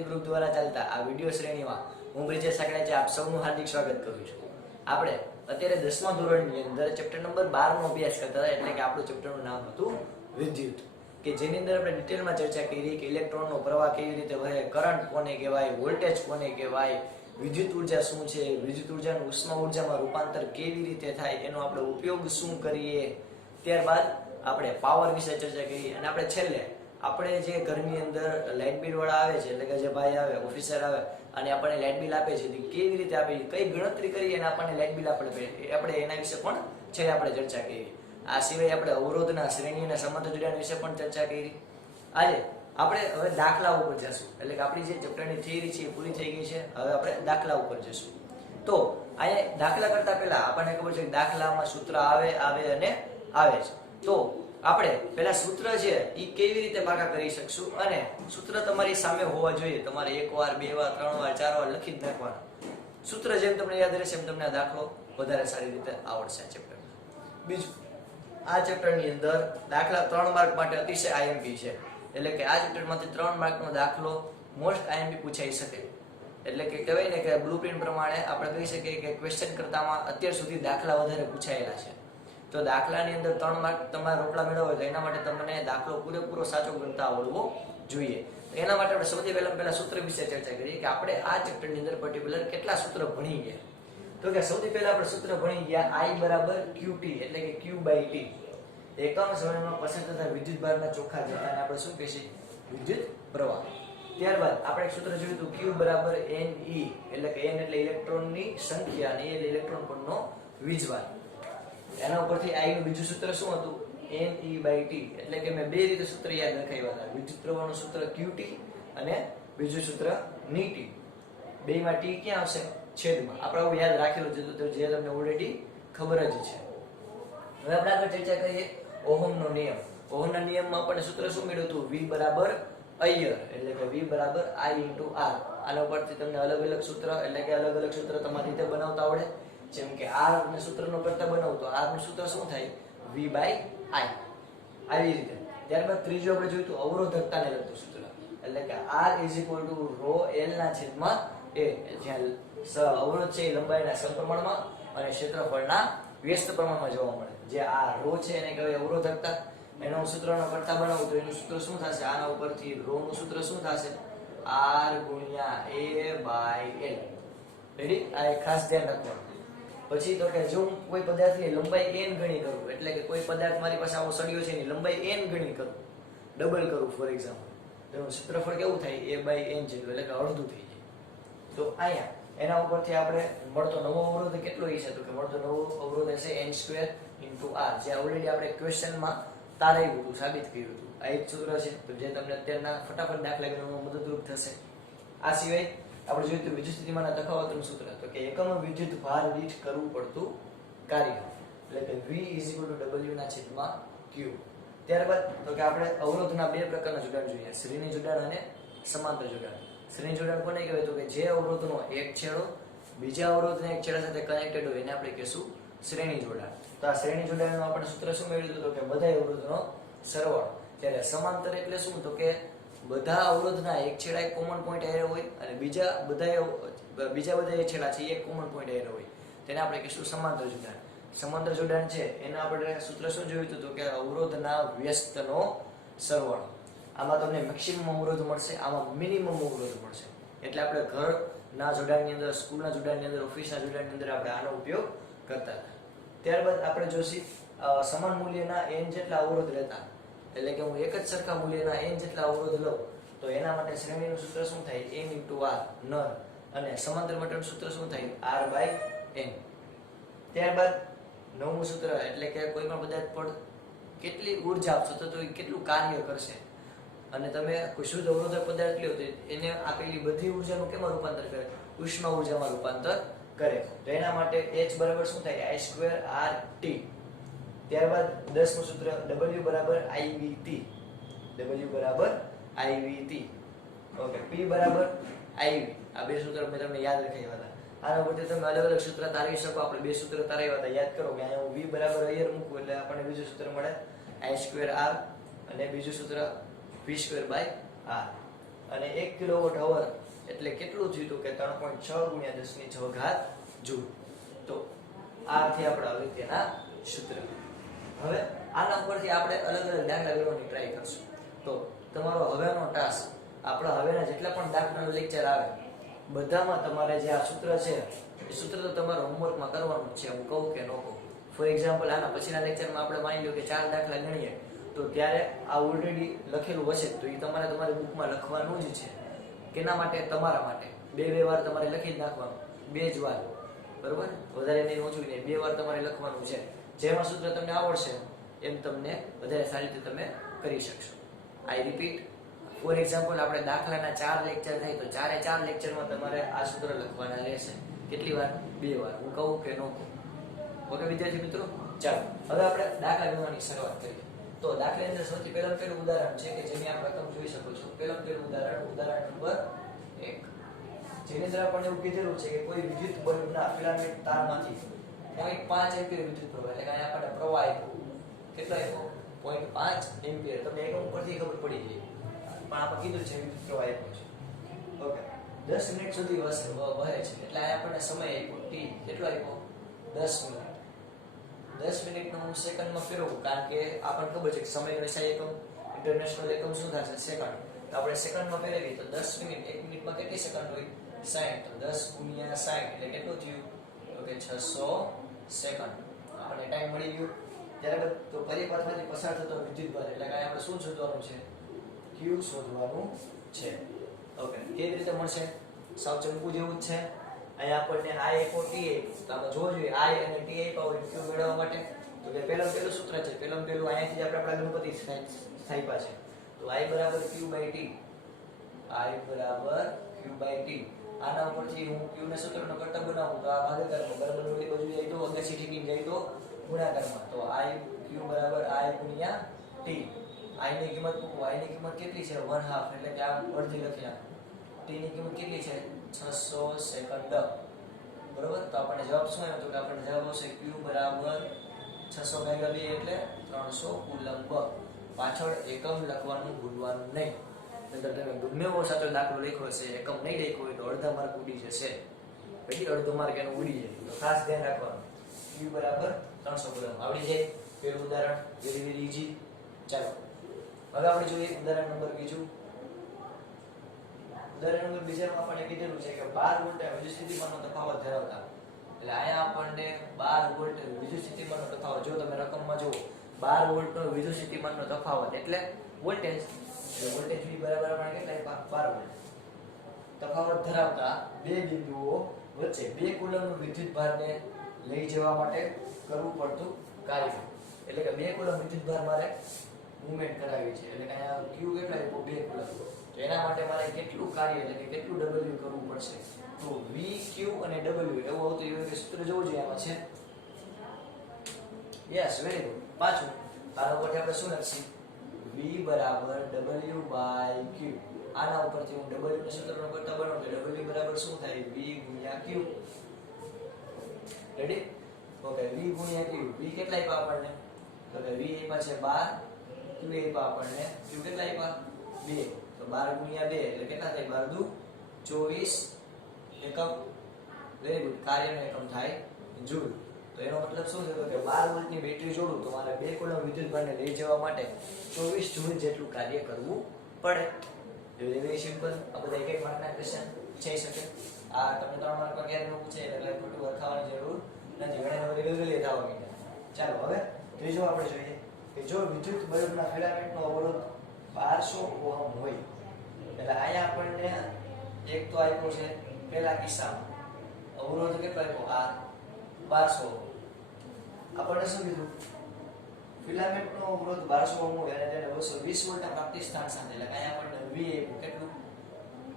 વિદ્યુત ગ્રુપ દ્વારા ચાલતા આ વિડિયો શ્રેણીમાં હું બ્રિજેશ સાકળાચે આપ સૌનું હાર્દિક સ્વાગત કરું છું। આપણે અત્યારે 10મા ધોરણની અંદર ચેપ્ટર નંબર 12 નો અભ્યાસ કરતા હતા, એટલે કે આપણું ચેપ્ટરનું નામ હતું વિદ્યુત, કે જેની અંદર આપણે ડિટેલમાં ચર્ચા કરી કે ઇલેક્ટ્રોનનો પ્રવાહ કેવી રીતે વહે, કરંટ કોને કહેવાય, વોલ્ટેજ કોને કહેવાય, વિદ્યુત ઉર્જા શું છે, વિદ્યુત ઉર્જાનું ઉષ્મા ઉર્જામાં રૂપાંતર કેવી રીતે થાય, એનો આપણે ઉપયોગ શું કરીએ। ત્યારબાદ આપણે પાવર વિશે ચર્ચા કરી અને આપણે છેલ્લે આપણે જે ઘરની અંદર લાઇટ બિલ વાળા આવે છે, એટલે કે જે ભાઈ આવે, ઓફિસર આવે અને આપણને લાઇટ બિલ આપે છે, કેવી રીતે આપે, કઈ ગણતરી કરી અને આપણને લાઇટ બિલ આપણે એના વિશે પણ છેલ્લે આપણે ચર્ચા કરી। આ સિવાય આપણે અવરોધના શ્રેણી અને સમાંતર જોડાણ વિશે પણ ચર્ચા કરી। આજે આપણે હવે દાખલા ઉપર જશું, એટલે કે આપણી જે ચેપ્ટરની થિયરી છે એ પૂરી થઈ ગઈ છે, હવે આપણે દાખલા ઉપર જશું। તો અહીંયા દાખલા કરતા પહેલા આપણને ખબર છે કે દાખલામાં સૂત્ર આવે અને આવે છે, તો આપણે પહેલા સૂત્ર છે એ કેવી રીતે પાકા કરી શકશું, અને સૂત્ર તમારી સામે હોવા જોઈએ, તમારે 1 વાર 2 વાર 3 વાર 4 વાર લખી જ નાખવાના। સૂત્ર જેમ તમને યાદ રહેશે એમ તમને આ દાખલો વધારે સારી રીતે આવડશે આ ચેપ્ટરમાં। બીજું, આ ચેપ્ટરની અંદર દાખલા 3 માર્ક માટે અતિશય આઈએમપી છે, એટલે કે આ ચેપ્ટરમાંથી 3 માર્કનો દાખલો મોસ્ટ આઈએમપી પૂછાઈ શકે, એટલે કે કહેવાય ને કે બ્લુપ્રિન્ટ પ્રમાણે આપણે કહી શકીએ કે ક્વેશ્ચન કરતામાં અત્યાર સુધી દાખલા વધારે પૂછાયેલા છે। તો દાખલાની અંદર 3 માર્ક તમારે રોકડા મેળવવા હોય તો એના માટે તમને દાખલો પૂરેપૂરો સાચો ગણતા આવડવો જોઈએ। તો એના માટે આપણે સૌથી પહેલા સૂત્ર વિશે ચર્ચા કરીએ કે આપણે આ ચેપ્ટરની અંદર પર્ટિક્યુલર કેટલા સૂત્ર ભણી ગયા। તો કે સૌથી પહેલા આપણે સૂત્ર ભણી ગયા I બરાબર QT, એટલે કે Q/T, એકમ સમયમાં પસાર થતા વિદ્યુત ભારના ચોખ્ખા જથ્થાને આપણે શું કહીશું? વિદ્યુત પ્રવાહ। ત્યારબાદ આપણે એક સૂત્ર જોયું હતું Q બરાબર Ne, એટલે કે N એટલે ઇલેક્ટ્રોનની સંખ્યા અને E એટલે ઇલેક્ટ્રોન પરનો વીજભાર। એના ઉપરથી I નું બીજું સૂત્ર શું હતું? Ne/T, એટલે કે મેં બે રીતે સૂત્ર યાદ રખાવ્યા હતા, વિદ્યુત પ્રવાહનું સૂત્ર QT અને બીજું સૂત્ર NT। બેમાં T ક્યાં આવશે? છેદમાં। આપણે આવું યાદ રાખેલું છે, તો જે તમને ઓલરેડી ખબર જ છે। હવે આપણે આગળ ચર્ચા કરીએ ઓહમનો નિયમ। ઓહમના નિયમમાં આપણને સૂત્ર શું મળ્યું હતું? V બરાબર I/R, એટલે કે V બરાબર I/R। આના ઉપરથી તમને અલગ અલગ સૂત્ર, એટલે કે અલગ અલગ સૂત્ર તમારી રીતે બનાવતા આવડે, જેમ કે R ને સૂત્રનો કરતા બનાવો તો R નું સૂત્ર શું થાય? V/I, આવી રીતે। ત્યારબાદ ત્રીજું આપણે જોયું તો અવરોધકતાને લગતું સૂત્ર, એટલે કે R ρL ના છેદમાં A, જ્યાં અવરોધ છે એ લંબાઈના સમપ્રમાણમાં અને ક્ષેત્રફળના વ્યસ્ત પ્રમાણમાં જોવા મળે। જે આ ρ છે એને કહેવાય અવરોધકતા। એનો સૂત્રનો કરતા બનાવું તો એનું સૂત્ર શું થશે? આના ઉપરથી ρ નું સૂત્ર શું થશે? R/A/L। રેડી? આ એક ખાસ ધ્યાન રાખવાનું। પછી તો કે જો હું કોઈ પદાર્થની લંબાઈ n ગણી કરું, એટલે કે કોઈ પદાર્થ મારી પાસે આવો સળિયો છે એની લંબાઈ n ગણી કરું, ડબલ કરું ફોર એક્ઝામ્પલ, તો એનું ક્ષેત્રફળ કેવું થાય? A/n જેટલું, એટલે કે અડધું થઈ જાય। તો અહીંયા એના ઉપરથી આપણે મળતો નવો અવરોધ કેટલો હશે? તો કે મળતો નવો અવરોધ હશે n² × R, જે ઓલરેડી આપણે ક્વેશ્ચનમાં તારાયું હતું, સાબિત કર્યું હતું। આ એક સૂત્ર છે, તો જે તમને અત્યારના ફટાફટ દાખલા ગણવામાં મદદરૂપ થશે। આ સિવાય આપણે જોયું તો વિદ્યુત સ્થિતિમાનના તફાવતનું સૂત્ર, તો કે એકમ વિદ્યુત ભાર દીઠ કરવું પડતું કાર્ય, એટલે કે V/W/Q। ત્યારબાદ તો કે આપણે અવરોધના બે પ્રકારના જોડાણ જોઈએ, શ્રેણી જોડાણ અને સમાંતર જોડાણ। શ્રેણી જોડાણ કોને કહેવાય? તો કે જે અવરોધનો એક છેડો બીજા અવરોધના એક છેડા સાથે કનેક્ટેડ હોય એને આપણે કહીશું શ્રેણી જોડાણ। તો આ શ્રેણી જોડાણનું આપણે સૂત્ર શું મેળવ્યું હતું? તો કે બધા અવરોધનો સરવાળો। ત્યારે સમાંતર એટલે શું? તો કે બધા અવરોધના એક છેડા એક કોમન પોઈન્ટ એરે હોય અને બીજા બધા છેડા છે એક કોમન પોઈન્ટ એરે હોય, તેને આપણે કહીશું સમાંતર જોડાણ। સમાંતર જોડાણ છે એના આપણે સૂત્ર શું જોયું હતું? તો કે અવરોધના વ્યસ્તનો સરવાળો। આમાં તમને મેક્સિમમ અવરોધ મળશે, આમાં મિનિમમ અવરોધ મળશે, એટલે આપણે ઘરના જોડાણની અંદર, સ્કૂલના જોડાણની અંદર, ઓફિસના જોડાણની અંદર આપણે આનો ઉપયોગ કરતા હતા। ત્યારબાદ આપણે જોશી સમાન મૂલ્યના n જેટલા અવરોધ લેતા, એટલે કે હું એક જ સરખા મૂલ્યના n જેટલા અવરોધ લઉં તો એના માટે શ્રેણીનું સૂત્ર શું થાય? n × R, નર, અને સમાંતર માટેનું સૂત્ર શું થાય? R/n। ત્યારબાદ નવમું સૂત્ર, એટલે કે કોઈ પણ પદાર્થ પર કેટલી ઉર્જા આપશો તો એ કેટલું કાર્ય કરશે, અને તમે કોઈ શુદ્ધ અવરોધક પદાર્થ લ્યો તો એને આપેલી બધી ઉર્જાનું કેમાં રૂપાંતર કરે? ઉષ્મા ઉર્જામાં રૂપાંતર કરે। તો એના માટે H બરાબર શું થાય? I²RT। ત્યારબાદ 10મું સૂત્ર W બરાબર IVT, ઓકે, P બરાબર IV। આ બે સૂત્ર મેં તમને યાદ રાખ્યા હતા। આના પરથી તમે અલગ અલગ સૂત્ર તારવી શકો। આપણે બે સૂત્ર તારવ્યા હતા, યાદ કરો કે અહીંયા હું V બરાબર I/R મૂકું એટલે આપણને બીજું સૂત્ર મળે I²R, અને બીજું સૂત્ર V²/R। અને 1 કિલોવોટ અવર એટલે કેટલું થયું હતું કે 3.6 ગુણ્યા 10 ની 6 ઘાત જૂલ. તો આ થી આપણા અગત્યના સૂત્ર. હવે આના ઉપરથી આપણે અલગ અલગ દાખલા ગણવાની ટ્રાય કરશું. તો તમારો હવેનો ટાસ્ક, આપણા હવેના જેટલા પણ દાખલાનો લેક્ચર આવે બધામાં તમારે જે આ સૂત્ર છે એ સૂત્ર તો તમારે હોમવર્કમાં કરવાનું છે, હું કહું કે ન કહું. ફોર એક્ઝામ્પલ આના પછીના લેક્ચરમાં આપણે માની લો કે 4 દાખલા ગણીએ તો ત્યારે આ ઓલરેડી લખેલું હશે તો એ તમારે તમારી બુકમાં લખવાનું જ છે. કેના માટે? તમારા માટે. બે વાર તમારે લખી જ નાખવાનું, 2 જ વાર, બરોબર? વધારે નહીં, ઓછું નહીં, 2 વાર તમારે લખવાનું છે. જેમાં સૂત્ર તમને આવડશે એમ તમને વધારે સારી રીતે તમે કરી શકશો. આઈ રિપીટ, ફોર એક્ઝામ્પલ આપણે દાખલાના 4 લેક્ચર થાય તો 4 લેક્ચરમાં તમારે આ સૂત્ર લખવાના રહેશે. કેટલી વાર? 2 વાર. હું કહું કે ન કહું? ઓકે વિદ્યાર્થી મિત્રો, ચાલો હવે આપણે દાખલા ગણવાની શરૂઆત કરીએ. તો દાખલાની અંદર સૌથી પહેલું ઉદાહરણ છે કે જેની આપણે રકમ જોઈ શકો છો. પહેલું ઉદાહરણ નંબર 1. જેની અંદર આપણને એવું કીધેલું છે કે કોઈ વિદ્યુત બલ્બના ફિલામેન્ટ તારમાંથી 0.5 એમ્પિયર વિદ્યુત પ્રવાહ, એટલે કે અહીંયા આપણને પ્રવાહ આપ્યો. કેટલો આપ્યો? 0.5 એમ્પિયર. તમને એકમ ઉપરથી ખબર પડી ગઈ, પણ આપણે કીધું છે વિદ્યુત પ્રવાહ આપ્યો છે. ઓકે, 10 મિનિટ સુધી વહે છે, એટલે અહીંયા આપણને સમય આપ્યો t. કેટલો આપ્યો? 10 મિનિટ. 10 મિનિટનો હું સેકન્ડમાં ફેરવું, કારણ કે આપણને ખબર છે કે સમય નિશાય એકમ, ઇન્ટરનેશનલ એકમ શું થશે? સેકન્ડ. તો આપણે સેકન્ડમાં ફેરવીએ તો 10 મિનિટ, 1 મિનિટમાં કેટલી સેકન્ડ હોય? 60. તો 10 ગુણ્યા 60 એટલે કેટલું થયું? તો કે 600 સેકન્ડ. આપણને ટાઈમ મળી ગયો. ત્યારબાદ તો પરિપથમાંથી પસાર થતો વિદ્યુતભાર, એટલે કે આપણે શું શોધવાનું છે? Q શોધવાનું છે. ઓકે, કેવી રીતે મળશે? સાવ ચંપુ જેવું જ છે. અહીંયા આપણને I આપ્યો, T આપ્યો. તો આમાં જોવું જોઈએ I અને T આપ્યા હોય Q મેળવવા માટે. તો કે પહેલું સૂત્ર છે, પહેલું અહીંયાથી આપણે આપણા ગણપતિ સ્થાપ્યા છે. તો I બરાબર Q/T. I બરાબર Q/T. આના ઉપરથી હું Q ને સૂત્રનો કરતા બનાવું તો આ ભાગાકારમાં, બરાબર ઓલી બાજુ જાય તો અગાસી ઠીકી જાય તો ગુણાકારમાં. તો Q બરાબર I ગુણ્યા T. I ની કિંમત મૂકું. I ની કિંમત કેટલી છે? 1/2, એટલે કે આ અડધી લખી નાખો. T ની કિંમત કેટલી છે? 600 સેકન્ડ. બરોબર? તો આપણને જવાબ શું આવ્યો? તો કે આપણને જવાબ આવશે Q બરાબર 600/2 એટલે 300 કુલંબ. પાછળ એકમ લખવાનું ભૂલવાનું નહીં. નહીતર તમે ગમે એવો સાચો દાખલો લખ્યો હશે, એકમ નહીં લખ્યો હોય તો અડધા માર્ક ઉડી જશે. પછી અડધો માર્ક એનો ઉડી જાય. તો ખાસ ધ્યાન રાખવાનું. Q બરાબર 300 કુલંબ. આવડી જાય પહેલું ઉદાહરણ, વેરી વેરી ઈઝી. ચાલો હવે આપણે જોઈએ ઉદાહરણ નંબર બીજું. ઉદાહરણ નંબર બીજામાં આપણને કીધેલું છે કે 12 વોલ્ટ વિદ્યુત સ્થિતિમાનનો તફાવત ધરાવતા, એટલે અહીંયા આપણને 12 વોલ્ટ વિદ્યુત સ્થિતિમાનનો તફાવત, જો તમે રકમમાં જુઓ 12 વોલ્ટનો વિદ્યુત સ્થિતિમાનનો તફાવત એટલે વોલ્ટેજ, વોલ્ટેજ V બરાબર આપણે કેટલા? 12 વોલ્ટ. તફાવત ધરાવતા બે બિંદુઓ વચ્ચે 2 કુલમનું વિદ્યુતભારને લઈ જવા માટે કરવું પડતું કાર્ય, એટલે કે 2 કુલમ વિદ્યુતભાર મારે મૂવમેન્ટ કરાવી છે, એટલે કે અહીંયા Q કેટલા આપ્યો? 2 કુલમ. તો એના માટે મારે કેટલું કાર્ય, એટલે કે કેટલું W કરવું પડશે? તો V, Q અને W એવું આવતું એવું કે સૂત્ર જોવું જોઈએ આમાં છે. Yes, very good. પાછું આના ઉપરથી આપણે શું લખીએ? V બરાબર W/Q. આના ઉપરથી હું W ને સૂત્રનો કરતા બનાવું તો W બરાબર શું થાય? V ગુણ્યા Q. રેડી? ઓકે, V ગુણ્યા Q. V કેટલા આપ્યા આપણને? તો કે V આપ્યા છે 12, Q આપ્યા આપણને, Q કેટલા આપ્યા? 2. તો 12 ગુણ્યા 2 એટલે કેટલા થાય? 12 દુ 24 એકમ. Very good. કાર્યનો એકમ થાય જૂલ. તો એનો મતલબ શું થયો કે 12 વોલ્ટની બેટરી જોડું તો મારે 2 કુલમ વિદ્યુતભારને લઈ જવા માટે 24 જૂલ જેટલું કાર્ય કરવું પડે. Very simple. આ બધા એક માર્કના ક્વેશ્ચન થઈ શકે. આ તમને 3 માર્કમાં ક્યારે ન પૂછે એટલે ખોટું લખાવવાની જરૂર નથી. ઘણા નંબર રેગ્યુલરલી થવા માંડ્યા. ચાલો હવે ત્રીજો આપણે જોઈએ કે જો વિદ્યુત બલ્બના ફિલામેન્ટનો અવરોધ 1200 ઓહમ હોય, એટલે અહીંયા આપણને એક તો આપ્યો છે પહેલા કિસ્સામાં અવરોધ કેટલો આપ્યો? આ 1200. આપણને શું કીધું? ફિલામેન્ટનો અવરોધ 1200 ઓહમ હોય અને તેને 220 વોલ્ટના પ્રાપ્તિ સ્થાન સાથે, એટલે અહીંયા આપણને V આપ્યું કેટલું?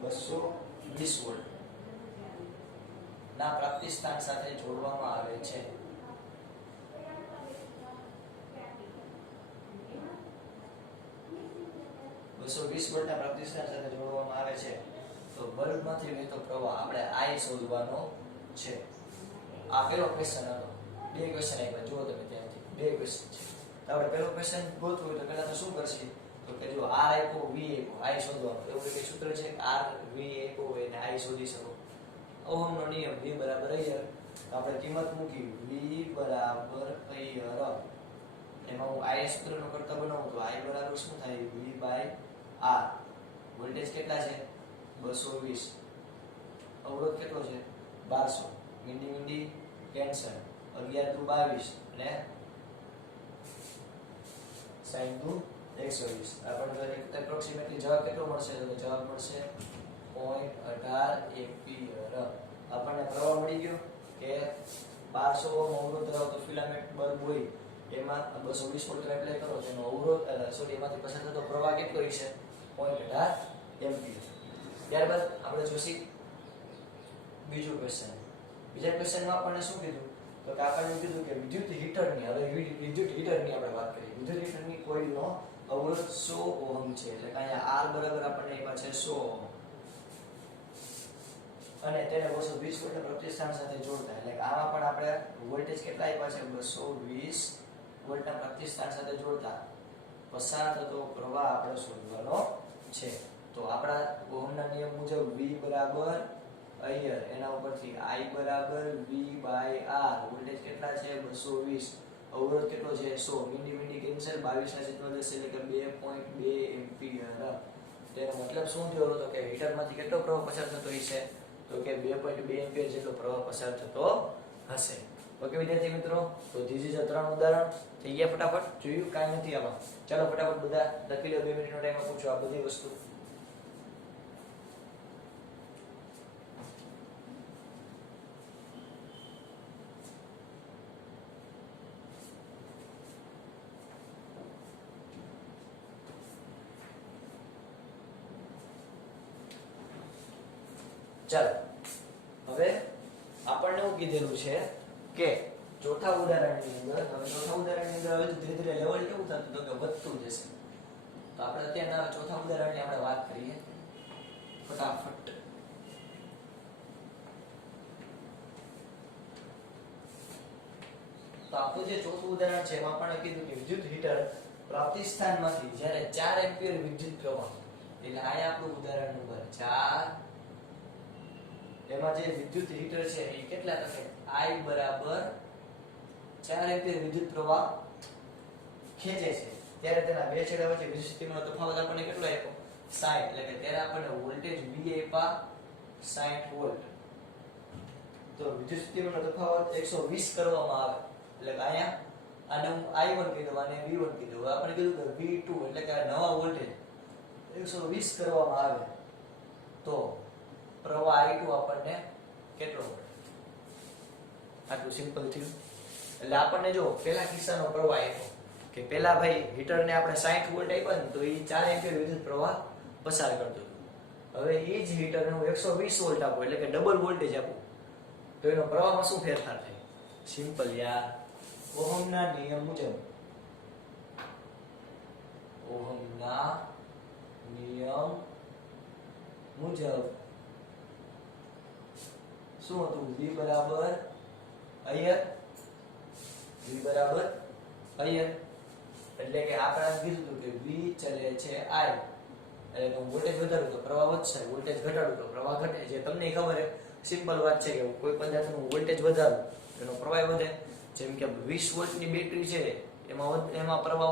220 વોલ્ટ ના પ્રાપ્તિ સ્થાન સાથે જોડવામાં આવે છે. વોલ્ટના પ્રાપ્તિ સ્થાન સાથે જોડવામાં આવે છે. તો બલ્બમાંથી વહેતો પ્રવાહ આપણે I શોધવાનો છે. આ પહેલો ક્વેશ્ચન હતો. 2 ક્વેશ્ચન આપ્યા, જુઓ તમે ત્યાંથી 2 ક્વેશ્ચન છે. તો આપણે પહેલો ક્વેશ્ચન ગોતવું હોય તો પહેલા તો શું કરશે? તો કે જો R આપ્યો V આપ્યો I શોધવાનું એવું એક સૂત્ર છે R V આપ્યો હોય અને I શોધી શકો ઓહમનો નિયમ V બરાબર અયર આપણે કિંમત મૂકી V બરાબર અયર એમાં હું I સૂત્રનો કરતા બનાવું તો I બરાબર શું થાય V R વોલ્ટેજ કેટલા છે 220 અવરોધ કેટલો છે 1200 મીંડી કેન્સલ 11 દુ 22 અને sin દુ 120 આપણને એપ્રોક્સિમેટલી જવાબ કેટલો મળશે તો જવાબ મળશે 0.18 એમ્પિયર આપણને પ્રવાહ મળી ગયો કે 1200 ઓહ્મ અવરોધ ધરાવતો ફિલામેન્ટ બલ્બ હોય એમાં 220 વોલ્ટ એપ્લાય કરો તેનો અવરોધ સોરી એમાંથી પસાર થતો પ્રવાહ કેટલો હશે 0.18 એમ્પિયર ત્યારબાદ આપણે જોશી બીજું ક્વેશ્ચન બીજા ક્વેશ્ચનમાં આપણને શું કીધું તો કે આપણને કીધું કે વિદ્યુત હીટરની હવે વિદ્યુત હીટરની આપણે વાત કરીએ વિદ્યુત હીટરની કોઇલનો અવરોધ 100 ઓહમ છે એટલે કે અહીંયા R બરાબર આપણને આપ્યા છે 100 ઓહમ અને તેને 220 વોલ્ટના પ્રતિસ્થાન સાથે જોડતા એટલે કે આમાં પણ આપણે વોલ્ટેજ કેટલા આપ્યા છે 220 વોલ્ટના પ્રતિસ્થાન સાથે જોડતા પસાર થતો પ્રવાહ આપણે શોધવાનો છે તો આપણા ઓહમના નિયમ મુજબ V બરાબર અયર એના ઉપરથી I બરાબર V/R વોલ્ટેજ કેટલા છે 220 અવરોધ કેટલો છે 100 મીંડી કેન્સલ 22 ના છેદમાં 10 એટલે કે 2.2 એમ્પિયર તેનો મતલબ શું થયો તો કે હીટરમાંથી કેટલો પ્રવાહ પસાર થતો હશે તો કે 2.2 એમ્પિયર જેટલો પ્રવાહ પસાર થતો હશે ઓકે વિદ્યાર્થી મિત્રો તો ધીસ ઇઝ 3 ઉદાહરણ થઈ ગયા ફટાફટ જોયું કાઈ નથી આમાં ચાલો ફટાફટ બધા લખી લો 2 મિનિટનો ટાઈમ આપું છું આ બધી વસ્તુ ચાલો હવે આપણને એવું કીધેલું છે કે ચોથા ઉદાહરણની અંદર હવે ધીરે ધીરે લેવલ કેવું થતું તો કે વધતું જશે તો આપણે અત્યારના ચોથા ઉદાહરણની આપણે વાત કરીએ ફટાફટ તો આપણું જે ચોથું ઉદાહરણ છે એમાં પણ કીધું કે વિદ્યુત હીટર પ્રાપ્તિ સ્થાનમાંથી જ્યારે 4 એમ્પિયર વિદ્યુત પ્રવાહ એટલે આ આપણું ઉદાહરણ નંબર 4 એમાં જે વિદ્યુત હીટર છે એ કેટલા તો કે I બરાબર 4 એમ્પિયર વિદ્યુત પ્રવાહ ખેંચે છે ત્યારે તેના બે છેડા વચ્ચે વિદ્યુત સ્થિતિમાનનો તફાવત આપણને કેટલો આપ્યો 60 એટલે કે ત્યારે આપણને વોલ્ટેજ V આપ્યા 60 વોલ્ટ તો વિદ્યુત સ્થિતિમાનનો તફાવત 120 કરવામાં આવે એટલે કે અહીંયા આને હું I1 કીધું અને V1 કીધું હવે આપણે કીધું કે V2 એટલે કે આ નવા વોલ્ટેજ 120 કરવામાં આવે તો પ્રવાહ I2 આપણને કેટલો મળે આટલું સિમ્પલ થયું એટલે આપણને જો પહેલા કિસ્સાનો પ્રવાહ આપ્યો કે પહેલા ભાઈ હીટરને આપણે 60 વોલ્ટ આપ્યા ને તો એ 4 એમ્પિયર વિદ્યુત પ્રવાહ પસાર કરતું હતું હવે એ જ હીટરને હું 120 વોલ્ટ આપું એટલે કે ડબલ વોલ્ટેજ આપું તો એનો પ્રવાહમાં શું ફેરફાર થાય સિમ્પલ યાર ઓહમના નિયમ મુજબ શું હતું V બરાબર અયર એટલે કે આપણે કીધું હતું કે V ચલે છે I એટલે કે વોલ્ટેજ વધારું તો પ્રવાહ વધશે વોલ્ટેજ ઘટાડું તો પ્રવાહ ઘટે જે તમને ખબર છે સિમ્પલ વાત છે કે કોઈ પદાર્થનું વોલ્ટેજ વધારું એનો પ્રવાહ વધે જેમ કે 20 વોલ્ટની બેટરી છે એમાં પ્રવાહ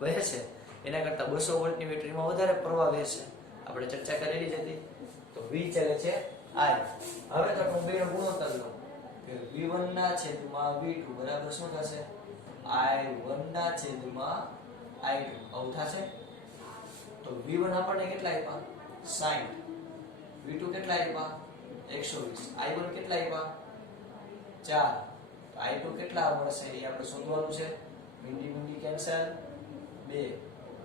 વહે છે એના કરતા 200 વોલ્ટની બેટરીમાં વધારે પ્રવાહ વહેશે આપણે ચર્ચા કરેલી જ હતી તો V ચલે છે I હવે તો હું બેનો ગુણોત્તર લઉં કે V1 ના છેદમાં V2 બરાબર શું થશે I1 ના છેદમાં I2 આવું થશે તો V1 આપણને કેટલા આપ્યા 60 V2 કેટલા આપ્યા 120 I1 કેટલા આપ્યા 4 I2 કેટલા મળશે એ આપણે શોધવાનું છે મીંડી કેન્સલ 2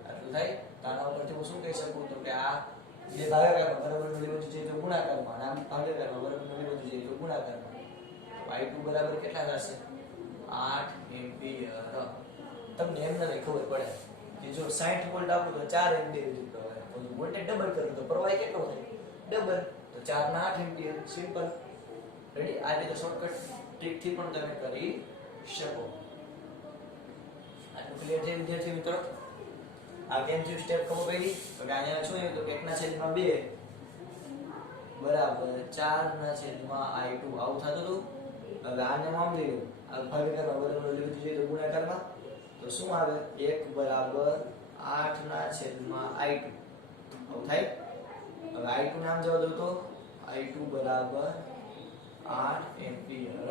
આટલું થાય તાના ઉપરથી હું શું કહી શકું તો કે આ બે ભાગાકારમાં બરાબર નળી વધુ જાય તો ગુણાકારમાં આમ ભાગાકારમાં બરાબર નળી વધુ જાય તો ગુણાકારમાં તો I2 બરાબર કેટલા થશે 8 એમ્પિયર તમને એમ નહીં ખબર પડે કે જો 60 વોલ્ટ આપું તો 4 એમ્પિયર વિદ્યુત પ્રવાહ તો વોલ્ટેજ ડબલ કરું તો પ્રવાહ કેટલો થાય ડબલ તો 4 ના 8 એમ્પિયર સિમ્પલ રેડી આ રીતે શોર્ટકટ ટ્રીક થી પણ તમે કરી શકો આટલું ક્લિયર છે વિદ્યાર્થી મિત્રો આ કેમ થયું સ્ટેપ ખબર પડી? તો કે અહીંયા શું આવ્યું તો કે 1/2 બરાબર 4/i2 આવું થતું હતું. હવે આને આમ લઈ આ ભાગાકારમાં બરાબર લીધું છે તો ગુણાકારમાં તો શું આવે 1 બરાબર 8/i2 આવું થાય. હવે i2 નામ જવા દો તો i2 બરાબર 8 એમ્પિયર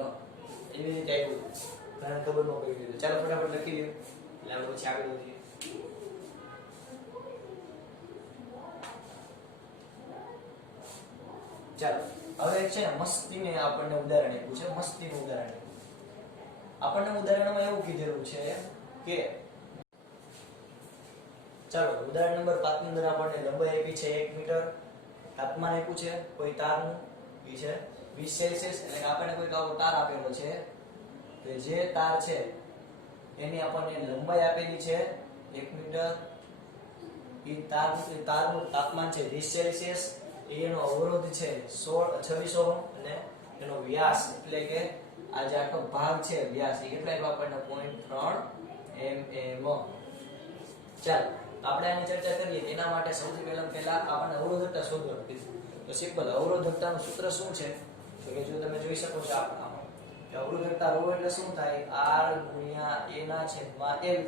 એવી રીતે આવ્યું. ઘણા ખબર ન પડી. ચાલો ફટાફટ લખી દઈએ એટલે આપણે પછી આગળ વધીએ. ચાલો હવે છે ને મસ્તીને આપણને ઉદાહરણ આપ્યું છે. મસ્તીનું ઉદાહરણ આપણને ઉદાહરણમાં એવું કીધેલું છે કે ચાલો ઉદાહરણ નંબર 5 ની અંદર આપણને લંબાઈ આપી છે 1 મીટર, તાપમાન આપ્યું છે કોઈ તારનું એ છે 20 સેલ્સિયસ, એટલે કે આપણને કોઈ આવો તાર આપેલો છે તો જે તાર છે એની આપણને લંબાઈ આપેલી છે 1 મીટર, એ તારનું તાપમાન છે 20 સેલ્સિયસ, એનો અવરોધ છે 26 ઓહ્મ અને એનો વ્યાસ એટલે કે આ જે આખો ભાગ છે વ્યાસ એ કેટલા આપણને 0.3 mm. ચાલો આપણે આની ચર્ચા કરીએ એના માટે સૌથી પહેલા આપણને અવરોધકતા શોધવાનું કીધું. તો સિમ્પલ અવરોધકતાનું સૂત્ર શું છે તો કે જો તમે જોઈ શકો છો આમાં કે અવરોધકતા ρ એટલે શું થાય r ગુણ્યા a ના છેદમાં l.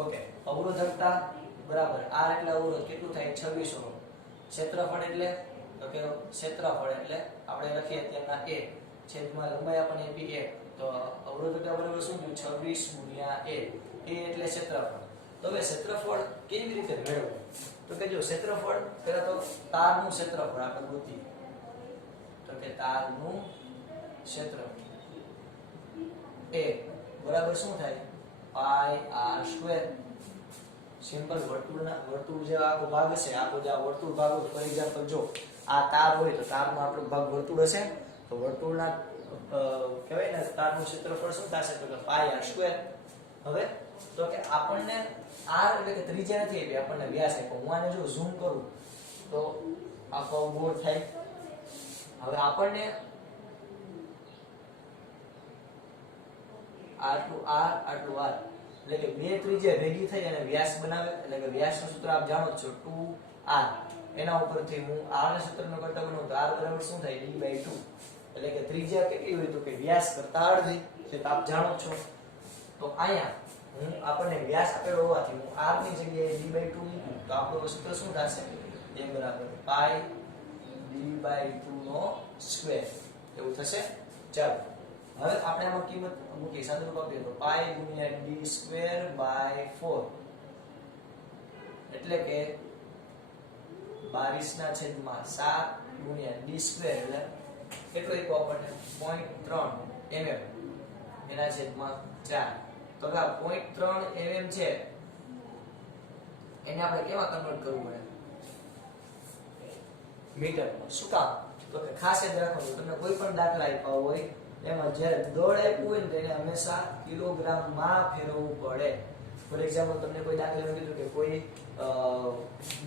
ઓકે અવરોધકતા બરાબર r એટલે અવરોધ કેટલું થાય 26 ઓહ્મ. ક્ષેત્રફળ એટલે તો કે ક્ષેત્રફળ એટલે આપણે લખીએ તેના a છેદમાં લંબાઈ આપણને આપી 1 તો અવરોધકતા બરાબર શું થયું 26 ગુણ્યા a એટલે ક્ષેત્રફળ. તો હવે ક્ષેત્રફળ કેવી રીતે મેળવવું તો કે જો ક્ષેત્રફળ પહેલા તો તારનું ક્ષેત્રફળ આપણે ગોતીએ તો કે તારનું ક્ષેત્રફળ a બરાબર શું થાય પાઈ r². સિમ્પલ વર્તુળ જે આખો ભાગ હશે આખો જે વર્તુળ ભાગ હોય ફોર એક્ઝામ્પલ જો આ તાર હોય તો તારનો આપણો ભાગ વર્તુળ હશે તો વર્તુળના કહેવાય ને તારનું ક્ષેત્રફળ શું થશે તો કે પાઈ r². હવે તો કે આપણને r એટલે કે ત્રિજ્યા નથી આપી આપણને વ્યાસ આપ્યો. હું આને જો ઝૂમ કરું તો આખો ગોળ થાય. હવે આપણને આટલું r આટલું r એટલે કે બે ત્રિજ્યા ભેગી થઈ અને વ્યાસ બનાવે એટલે કે વ્યાસનું સૂત્ર આપ જાણો છો 2r. એના ઉપરથી હું r ના સૂત્રનો કરતા બનવું તો r બરાબર શું થાય d/2 એટલે કે ત્રિજ્યા કેટલી હોય તો કે વ્યાસ કરતા અડધી એટલે આપ જાણો છો. તો અહીંયા હું આપણને વ્યાસ આપેલો હોવાથી હું r ની જગ્યાએ d/2 મૂકું તો આપણું સૂત્ર શું થશે a બરાબર પાઈ d/2 નો સ્ક્વેર એવું થશે. ચાલો હવે આપણે આમાં કિંમત મૂકી સાદુરૂપ આપીએ તો પાઈ ગુણ્યા d²/4 એટલે કે 22/7 ગુણ્યા d² એટલે કેટલો આપ્યો આપણને 0.3 mm એના છેદમાં 4. તો કે 0.3 mm છે એને આપણે કેવા કન્વર્ટ કરવું પડે મીટરમાં. શું કામ તો કે ખાસ યાદ રાખવાનું તમને કોઈ પણ દાખલા આપ્યા હોય એમાં જ્યારે દળ આપ્યું હોય ને તેને હંમેશા કિલોગ્રામમાં ફેરવવું પડે. ફોર એક્ઝામ્પલ તમને કોઈ દાખલામાં કીધું કે કોઈ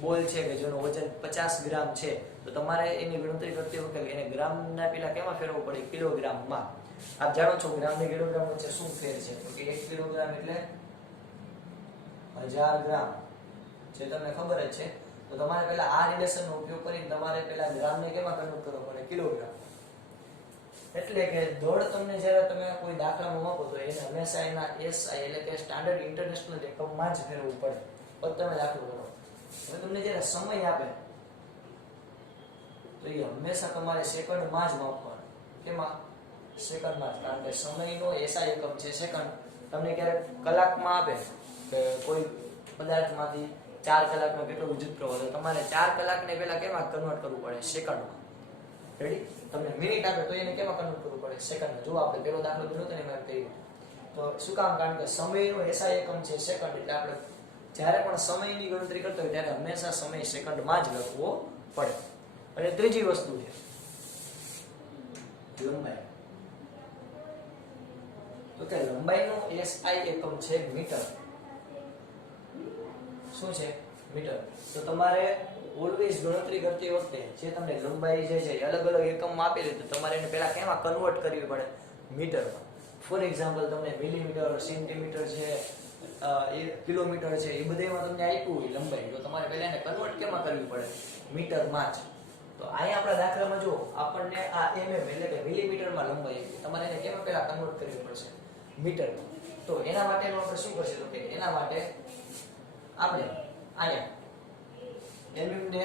બોલ છે કે જેનું વજન 50 ગ્રામ છે તો તમારે એની ગણતરી કરતી વખતે એને ગ્રામના પેલા કેમાં ફેરવવું પડે કિલોગ્રામમાં. આપ જાણો છો ગ્રામ ને કિલોગ્રામ વચ્ચે શું ફેર છે તો કે 1 કિલોગ્રામ એટલે 1000 ગ્રામ જે તમને ખબર જ છે. તો તમારે પહેલા આ રિલેશનનો ઉપયોગ કરીને તમારે પહેલા ગ્રામને કેમાં કન્વર્ટ કરવો પડે કિલોગ્રામ. એટલે કે દળ તમને જ્યારે તમે કોઈ દાખલામાં માપો તો એને હંમેશા એના SI એટલે કે સ્ટાન્ડર્ડ ઇન્ટરનેશનલ એકમમાં જ ફેરવવું પડે પછી તમે દાખલો કરો. હવે તમને જ્યારે સમય આપે તો એ હંમેશા તમારે સેકન્ડમાં જ માપવાનો. કેમાં સેકન્ડમાં જ, કારણ કે સમયનો SI એકમ છે સેકન્ડ. તમને ક્યારેક કલાકમાં આપે કે કોઈ પદાર્થમાંથી 4 કલાકનો કેટલો વિદ્યુત પ્રવાહ તો તમારે 4 કલાકને પહેલા કેમાં કન્વર્ટ કરવું પડે સેકન્ડમાં. રેડી? તમને મિનિટ આપે તો એને કેમાં કન્વર્ટ કરવું પડે સેકન્ડમાં. જો આપણે પેલો દાખલો કર્યો તો એમાં કહ્યું તો શું કામ કારણ કે સમયનો SI એકમ છે સેકન્ડ એટલે આપણે જ્યારે પણ સમયની ગણતરી કરતા હોય ત્યારે હંમેશા સમય સેકન્ડમાં જ લખવો પડે. અને ત્રીજી વસ્તુ છે લંબાઈ. તો કે લંબાઈનો SI એકમ છે મીટર. શું છે મીટર. તો તમારે ઓલવેઝ ગણતરી કરતી વખતે જે તમને લંબાઈ જે છે અલગ અલગ એકમમાં આપેલી તો તમારે એને પહેલા કેમાં કન્વર્ટ કરવી પડે મીટરમાં. ફોર એક્ઝામ્પલ તમને મિલીમીટર સેન્ટીમીટર છે એ કિલોમીટર છે એ બધામાં તમને આપ્યું હોય લંબાઈ, તો તમારે પહેલા એને કન્વર્ટ કેમાં કરવી પડે? મીટરમાં જ. તો અહીંયા આપણા દાખલામાં જો આપણને આ mm એટલે કે મિલીમીટરમાં લંબાઈ આપી, તમારે એને કેમાં પહેલા કન્વર્ટ કરવી પડશે? મીટરમાં. તો એના માટે આપણે શું કરશું? તો કે એના માટે આપણે અહીંયા mm ને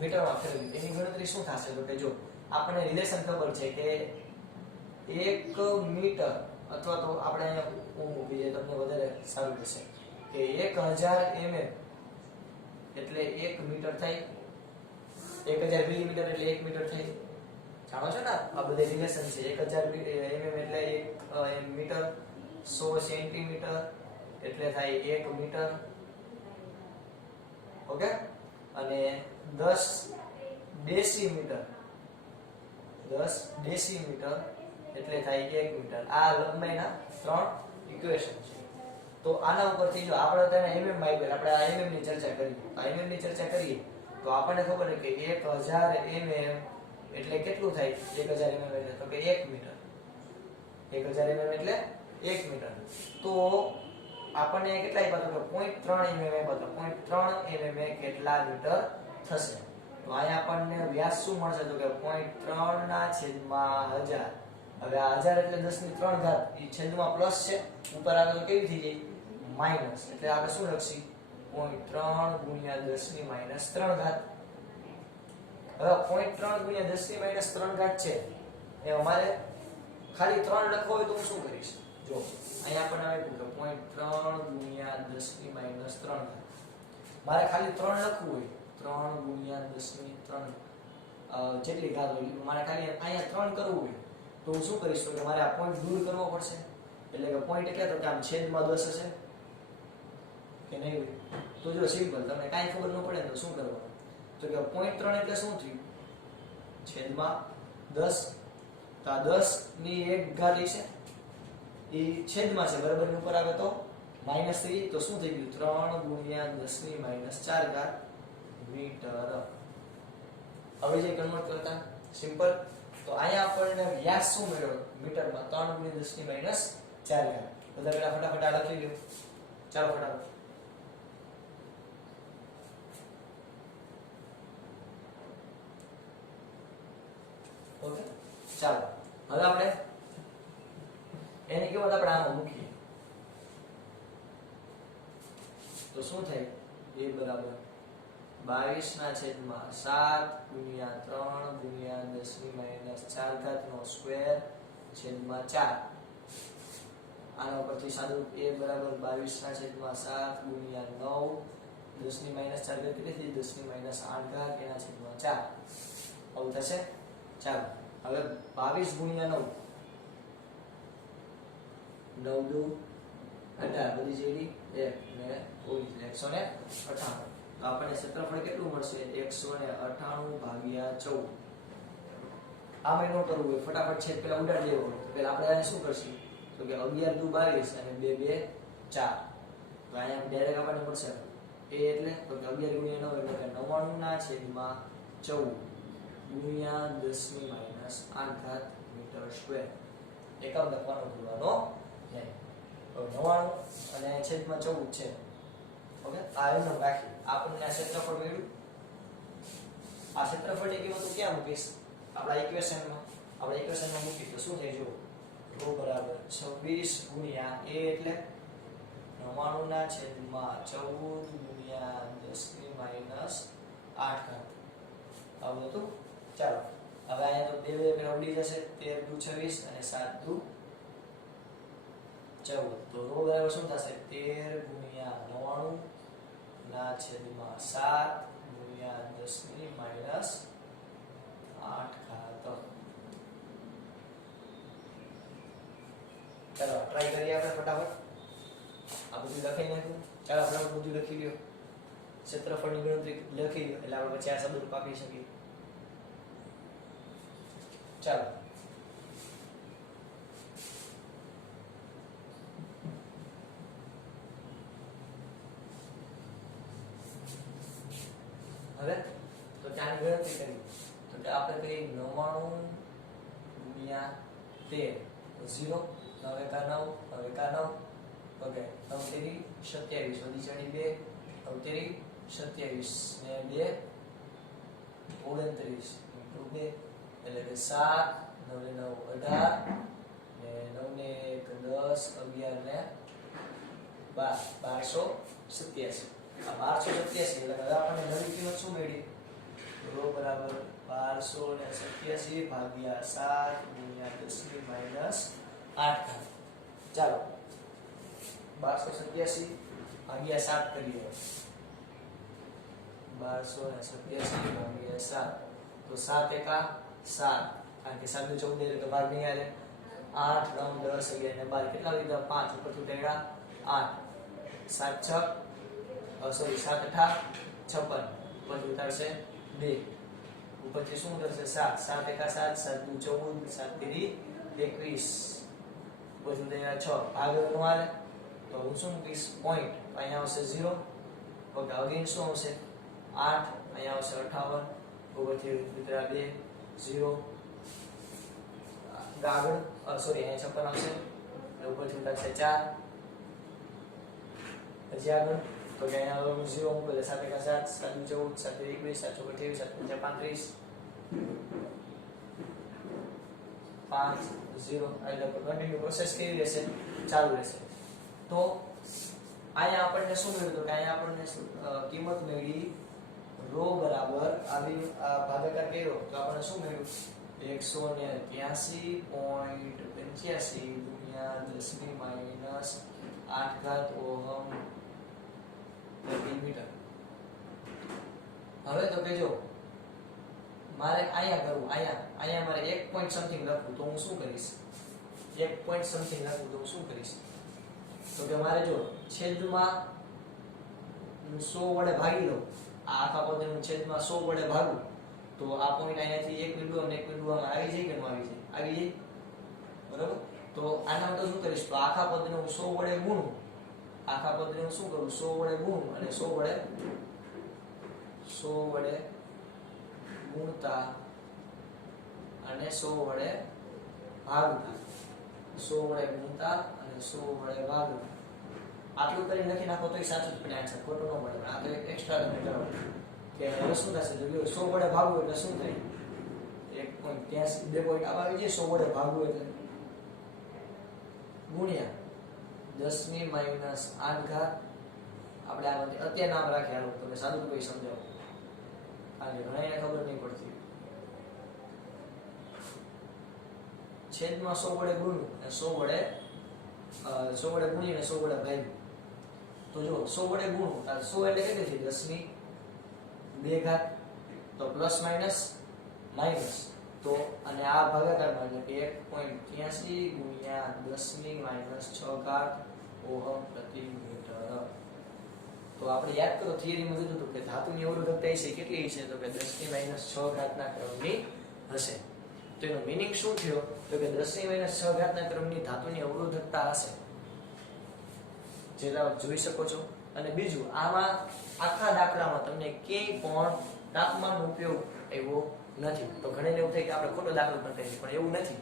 મીટરમાં ફેરવી, એની ગણતરી શું થશે? તો કે જો આપણને રિલેશન ખબર છે કે 1 મીટર, અથવા તો આપણે અહીંયા મૂકી દઈએ તમને વધારે સારું થશે કે 1000 mm એટલે 1 મીટર થાય, 1000 મિલીમીટર એટલે 1 મીટર થાય. જાણો છો ને આ બધા રિલેશન છે. 1000 mm એટલે 1 મીટર, 100 સેન્ટીમીટર એટલે થાય 1 મીટર. ઓકે. અને 10 ડેસીમીટર, 10 ડેસીમીટર એટલે થાય 1 મીટર. આ લંબાઈના 3 ઇક્વેશન છે. તો આના ઉપરથી જો આપણે તેને mm માં આપ્યું, આપણે આ mm ની ચર્ચા કરીએ. આ mm ની ચર્ચા કરીએ તો આપણને ખબર છે કે 1000 mm એટલે કેટલું થાય? 1000 mm એટલે તો કે 1 મીટર. 1000 mm એટલે 1 મીટર. તો આપણને કેટલા આપ્યા? તો કે 0.3 mm આપ્યા. તો 0.3 mm કેટલા મીટર થશે? તો અહીંયા આપણને વ્યાસ શું મળશે? તો કે 0.3 ના છેદમાં 1000. હવે આ 1000 એટલે 10 ની 3 ઘાત, એ છેદમાં પ્લસ છે, ઉપર આવે તો કેવી થઈ જાય? માઈનસ. એટલે આપણે શું લખશી? 0.3 ગુણ્યા 10 ની માઈનસ 3 ઘાત. હવે 0.3 ગુણ્યા 10 ની માઈનસ 3 ઘાત છે એ અમારે ખાલી 3 લખવો હોય તો હું શું કરીશ? જો અહીંયા આપણને આપ્યું કે 0.3 ગુણ્યા 10 ની માઈનસ 3 ઘાત. મારે ખાલી 3 લખવું હોય, 3 ગુણ્યા 10 ની 3 જેટલી ઘાત હોય, મારે ખાલી અહીંયા 3 કરવું હોય તો હું શું કરીશ? તો કે મારે આ પોઈન્ટ દૂર કરવો પડશે. એટલે કે પોઈન્ટ એટલે તો કે આમ છેદમાં 10 હશે કે નહીં હોય? તો જો સિમ્પલ, તમને કાંઈ ખબર ન પડે તો શું કરવાનું? તો કે 0.3 એટલે શું થયું? છેદમાં 10. તો આ 10 ની 1 ઘાત છે એ છેદમાં છે, બરાબર, ઉપર આવે તો -3. તો શું થઈ ગયું? 3 ગુણ્યા 10 ની માઈનસ 4 ઘાત મીટર. હવે જે કન્વર્ટ કરતા સિમ્પલ. તો અહીંયા આપણને વ્યાસ શું મળ્યો મીટરમાં? 3 ગુણ્યા 10 ની માઈનસ 4 ઘાત. બધા પેલા ફટાફટ આ લખી લ્યો. ચાલો ફટાફટ. ઓકે, ચાલો હવે આપણે એની કિંમત આપણે આમાં મૂકીએ તો શું થાય? એ બરાબર 22 ના છેદમાં 7 ગુણ્યા 3 ગુણ્યા 10 ની માઈનસ 4 ઘાત નો સ્ક્વેર છેદમાં 4. આના ઉપરથી સાદું એ બરાબર 22 ના છેદમાં 7 ગુણ્યા 9 10 ની માઈનસ 4 ઘાત કેટલી થઈ? 10 ની માઈનસ 8 ઘાત એના છેદમાં 4. આવું થશે. ચાલો હવે 22 ગુણ્યા 9, 9 દુ 18, બધી જેડી 1 ને 198. તો આપણને ક્ષેત્રફળ કેટલું મળશે? 198 ભાગ્યા 14. આમાં ન કરવું હોય, ફટાફટ છેદ પેલા ઉડાડી દેવો હોય તો પેલા આપણે આને શું કરશું? તો કે 11 દુ 22 અને 2 2 4. તો અહીંયા ડાયરેક્ટ આપણને મળશે એ એટલે તો કે 11 ગુણ્યા 9 એટલે કે 99 ના છેદમાં 14 ગુણ્યા 10 ની માઈનસ 8 ઘાત મીટર સ્ક્વેર. એકમ લખવાનો ભૂલવાનો નહીં. તો 99 અને છેદમાં 14 છે. ઓકે, આ એમનો રાખી આપણને આ ક્ષેત્રફળ મળ્યું. આ ક્ષેત્રફળની કિંમત હું ક્યાં મૂકીશ? આપણા ઇક્વેશનમાં. આપણે ઇક્વેશનમાં મૂકી તો શું થાય? જો ρ બરાબર 26 ગુણ્યા a એટલે 99 ના છેદમાં 14 ગુણ્યા 10 ની માઈનસ 8 ઘાત. આવું હતું. ચાલો હવે અહીંયા તો 2 પેલા ઉડી જશે. 13 દુ 26 અને 7 દુ 14. તો ρ બરાબર શું થશે? 13 ગુણ્યા 99 ના છેદમાં 7 ગુણ્યા 10 ની માઈનસ 8 ઘાત. ચાલો ટ્રાય કરીએ આપણે ફટાફટ. આ બધું લખી નાખ્યું. ચાલો આપણે બધું લખી લ્યો. ક્ષેત્રફળની ગણતરી લખી લ્યો એટલે આપણે પછી આ શબ્દ આપી શકીએ. ચાલો હવે તો ત્યાંની ગણતરી કરી તો કે આપણે કરીએ 99 ગુણ્યા 13 તો 0 9 9 9 9 ઓકે 9 તેરી 27 વધી ચડી 2 9 તેરી 27 ને 2 29 2 એટલે કે 7 9 ને 9 18 ને 9 ને 1 10 11 ને 1287 આ 1287 એટલે હવે આપણને નવી કિંમત શું મળી રો બરાબર 1287 ભાગ્યા 7 ગુણ્યા 10 ની માઈનસ 8 ચાલો 1287 ભાગ્યા 7 કરીએ 1287 ભાગ્યા 7 તો 7 એકા 7 કારણ કે 7 ને 14 એટલે ભાગ નહીં આવે 8 9 10 11 ને 12 કેટલા લીધા 5 ઉપરથી તેડા 8 7 6 સોરી 7 8 56 પછી ઉતારશે 2 ઉપરથી શું ઉતરશે 7 7 એકા 7 7 દુ 14 7 તેરી 21 પછી તેડા 6 ભાગનું આવે તો હું શું મૂકીશ પોઈન્ટ અહીંયા આવશે 0 ઓકે અગેન શું આવશે 8 અહીંયા આવશે 58 ઉપરથી ઉતર્યા 2 0 આગળ સોરી અહીંયા 56 આવશે ઉપરથી ઉતરશે 4 પછી આગળ તો કે અહીંયા 0 મૂકો એટલે 7 એકા 7 7 દુ 14 7 તેરી 21 7 ચોક 28 7 પંચા 35 5 0 એટલે કન્ટિન્યુ પ્રોસેસ કેવી રહેશે ચાલુ રહેશે તો અહીંયા આપણને શું મળ્યું તો કે અહીંયા આપણને કિંમત મળી રો બરાબર આવી આ ભાગાકાર કર્યો તો આપણને શું મળ્યું 183.85 ગુણ્યા 10 ની માઈનસ 8 ઘાત ઓહમ પ્રતિ મીટર હવે તો કે જો મારે અહીંયા કરવું અહીંયા મારે 1 પોઈન્ટ સમથિંગ લખવું તો હું શું કરીશ 1 પોઈન્ટ સમથિંગ લખવું તો હું શું કરીશ તો કે મારે જો છેદમાં 100 વડે ભાગી લઉં આ આખા પદને હું છેદમાં 100 વડે ભાગું તો આ પોઈન્ટ અહીંયાથી એક બિંદુ અને એક બિંદુ આમાં આવી જાય કે ન આવી જાય બરાબર તો આના માટે શું કરીશ તો આખા પદને હું 100 વડે ગુણું આખા પદને હું શું કરું 100 વડે ગુણું અને 100 વડે ગુણતા અને 100 વડે ભાગતા 100 વડે ગુણતા અને 100 વડે ભાગતા આટલું કરીને લખી નાખો તોય સાચું જ પડે આન્સર ખોટું ન મળે આ તો એક એક્સ્ટ્રા તમે કરો કે હવે શું થશે જો 100 વડે ભાગવું એટલે શું થાય 1.83 બે પોઈન્ટ આવી જાય 100 વડે ભાગવું એટલે ગુણ્યા 10 ની માઈનસ 8 ઘાત આપણે આમાંથી અત્યારે નામ રાખી હાલો તમે સાદું કોઈ સમજાવો કારણ કે ઘણા એને ખબર નહીં પડતી છેદમાં 100 વડે ગુણ્યું અને 100 વડે ગુણીને 100 વડે ભાગ્યું તો જો 100 વડે ગુણું તો 100 એટલે કેટલી થઈ 10 ની 2 ઘાત તો પ્લસ માઈનસ માઈનસ તો અને આ ભાગાકારમાં એટલે કે 1.83 ગુણ્યા 10 ની માઈનસ 6 ઘાત ઓહમ પ્રતિ મીટર તો આપણે યાદ કરો થિયરીમાં કીધું હતું કે ધાતુની અવરોધકતા છે કેટલી છે તો કે 10 ની માઈનસ 6 ઘાતના ક્રમની હશે તો એનો મીનિંગ શું થયો તો કે 10 ની માઈનસ 6 ઘાતના ક્રમની ધાતુની અવરોધકતા હશે જે તમે જોઈ શકો છો અને બીજું આમાં આખા દાખલામાં તમને ક્યાંય પણ તાપમાનનો ઉપયોગ આવ્યો નથી તો ઘણીને એવું થાય કે આપણે ખોટો દાખલો પણ કરીએ પણ એવું નથી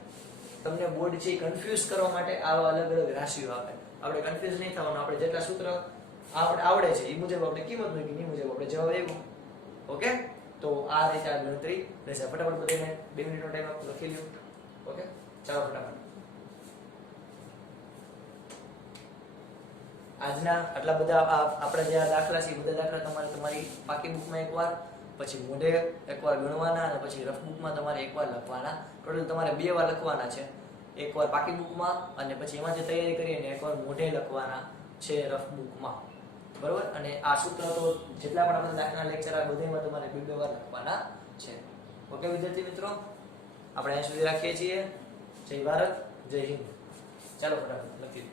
તમને બોર્ડ છે કન્ફ્યુઝ કરવા માટે આવા અલગ અલગ રાશિઓ આપે આપણે કન્ફ્યુઝ નહીં થવાનું આપણે જેટલા સૂત્ર આપણે આવડે છે એ મુજબ આપણે કિંમત મૂકી એ મુજબ આપણે જવાબ આવ્યો ઓકે તો આ રીતે આ ગણતરી રહેશે ફટાફટ બધાને 2 મિનિટનો ટાઈમ આપો લખી લ્યો ઓકે ચાલો ફટાફટ આજના આટલા બધા આપણા જે દાખલા છે એ બધા દાખલા તમારે તમારી પાકી બુકમાં એકવાર પછી મોઢે એકવાર ગણવાના અને પછી રફ બુકમાં તમારે એકવાર લખવાના ટોટલ તમારે 2 વાર લખવાના છે એકવાર પાકી બુકમાં અને પછી એમાં જે તૈયારી કરીને એકવાર મોઢે લખવાના છે રફ બુકમાં બરોબર અને આ સૂત્ર તો જેટલા પણ આપણે દાખલા લેક્ચર આ બધામાં તમારે 2 વાર લખવાના છે ઓકે વિદ્યાર્થી મિત્રો આપણે અહીં સુધી રાખીએ છીએ જય ભારત જય હિન્દ ચાલો ફટાફટ લખી દો